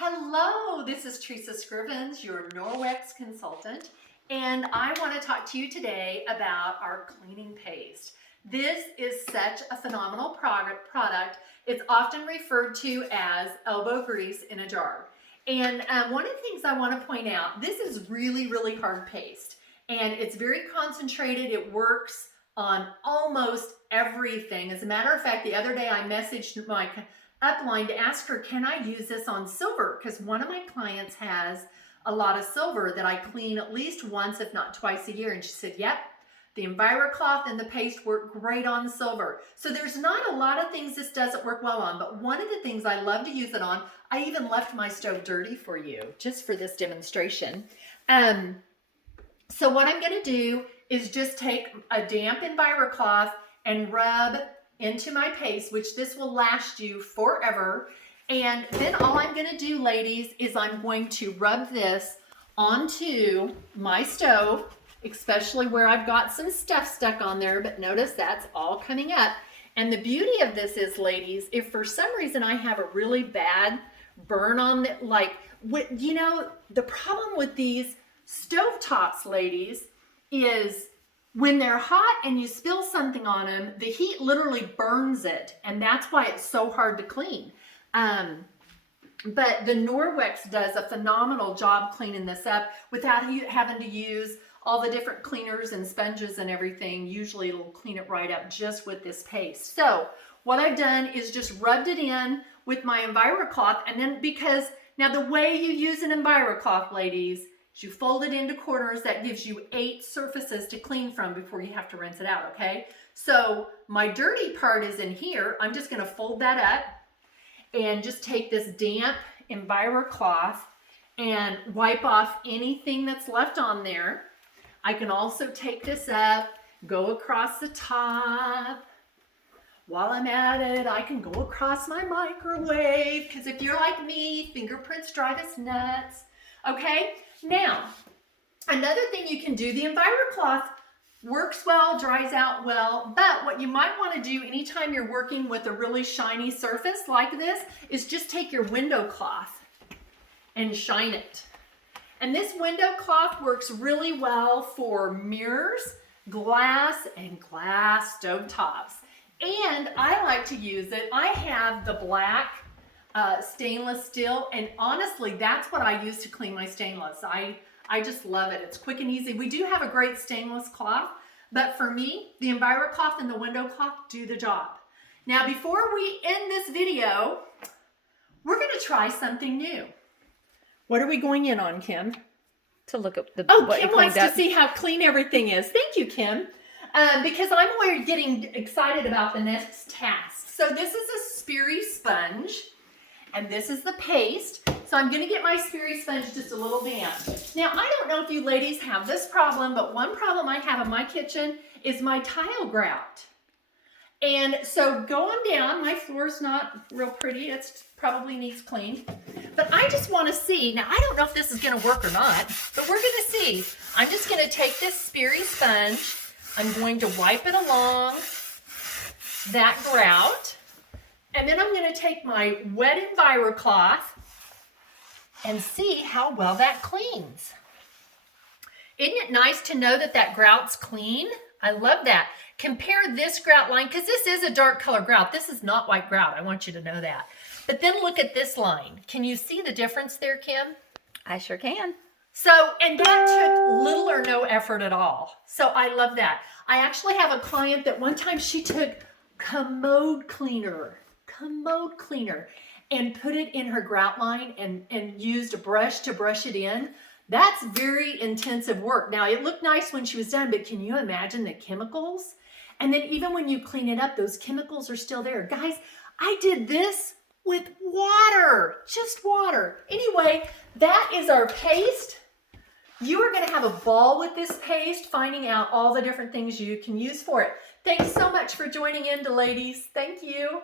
Hello, this is Teresa Scrivens, your Norwex consultant, and I want to talk to you today about our cleaning paste. This is such a phenomenal product. It's often referred to as elbow grease in a jar. And one of the things I want to point out, this is really hard paste, and it's very concentrated. It works on almost everything. As a matter of fact, the other day I messaged my upline to ask her, can I use this on silver? Because one of my clients has a lot of silver that I clean at least once, if not twice a year. And she said, yep, the EnviroCloth and the paste work great on silver. So there's not a lot of things this doesn't work well on, but one of the things I love to use it on, I even left my stove dirty for you, just for this demonstration. So what I'm gonna do is just take a damp EnviroCloth and rub into my paste, which this will last you forever. And then all I'm gonna do, ladies, is I'm going to rub this onto my stove, especially where I've got some stuff stuck on there, but notice that's all coming up. And the beauty of this is, ladies, if for some reason I have a really bad burn on it, you know, the problem with these stove tops, ladies, is when they're hot and you spill something on them, the heat literally burns it, and that's why it's so hard to clean. But the Norwex does a phenomenal job cleaning this up without having to use all the different cleaners and sponges and everything. Usually it'll clean it right up just with this paste. So what I've done is just rubbed it in with my EnviroCloth, and then now the way you use an EnviroCloth, ladies, you fold it into corners. That gives you 8 surfaces to clean from before you have to rinse it out, okay? So my dirty part is in here. I'm just gonna fold that up and just take this damp EnviroCloth and wipe off anything that's left on there. I can also take this up, go across the top. While I'm at it, I can go across my microwave, because if you're like me, fingerprints drive us nuts, okay? Now, another thing you can do, the EnviroCloth works well, dries out well, but what you might want to do anytime you're working with a really shiny surface like this is just take your window cloth and shine it. And this window cloth works really well for mirrors, glass, and glass stovetops. And I like to use it. I have the black stainless steel, and honestly, that's what I use to clean my stainless. I just love it. It's quick and easy. We do have a great stainless cloth, but for me, the EnviroCloth and the window cloth do the job. Now, before we end this video, we're gonna try something new. What are we going in on, Kim? To look at what Kim wants to see how clean everything is. Thank you, Kim. Because I'm already getting excited about the next task. So this is a Speary sponge, and this is the paste. So I'm gonna get my Speary sponge just a little damp. Now, I don't know if you ladies have this problem, but one problem I have in my kitchen is my tile grout. And so go on down, my floor's not real pretty, it probably needs clean. But I just wanna see, now I don't know if this is gonna work or not, but we're gonna see. I'm just gonna take this Speary sponge, I'm going to wipe it along that grout, and then I'm going to take my wet EnviroCloth and see how well that cleans. Isn't it nice to know that that grout's clean? I love that. Compare this grout line, because this is a dark color grout. This is not white grout. I want you to know that. But then look at this line. Can you see the difference there, Kim? I sure can. So, and that took little or no effort at all. So I love that. I actually have a client that one time she took commode cleaner, and put it in her grout line and used a brush to brush it in. That's very intensive work. Now, it looked nice when she was done, but can you imagine the chemicals? And then even when you clean it up, those chemicals are still there. Guys, I did this with water, just water. Anyway, that is our paste. You are gonna have a ball with this paste, finding out all the different things you can use for it. Thanks so much for joining in, ladies. Thank you.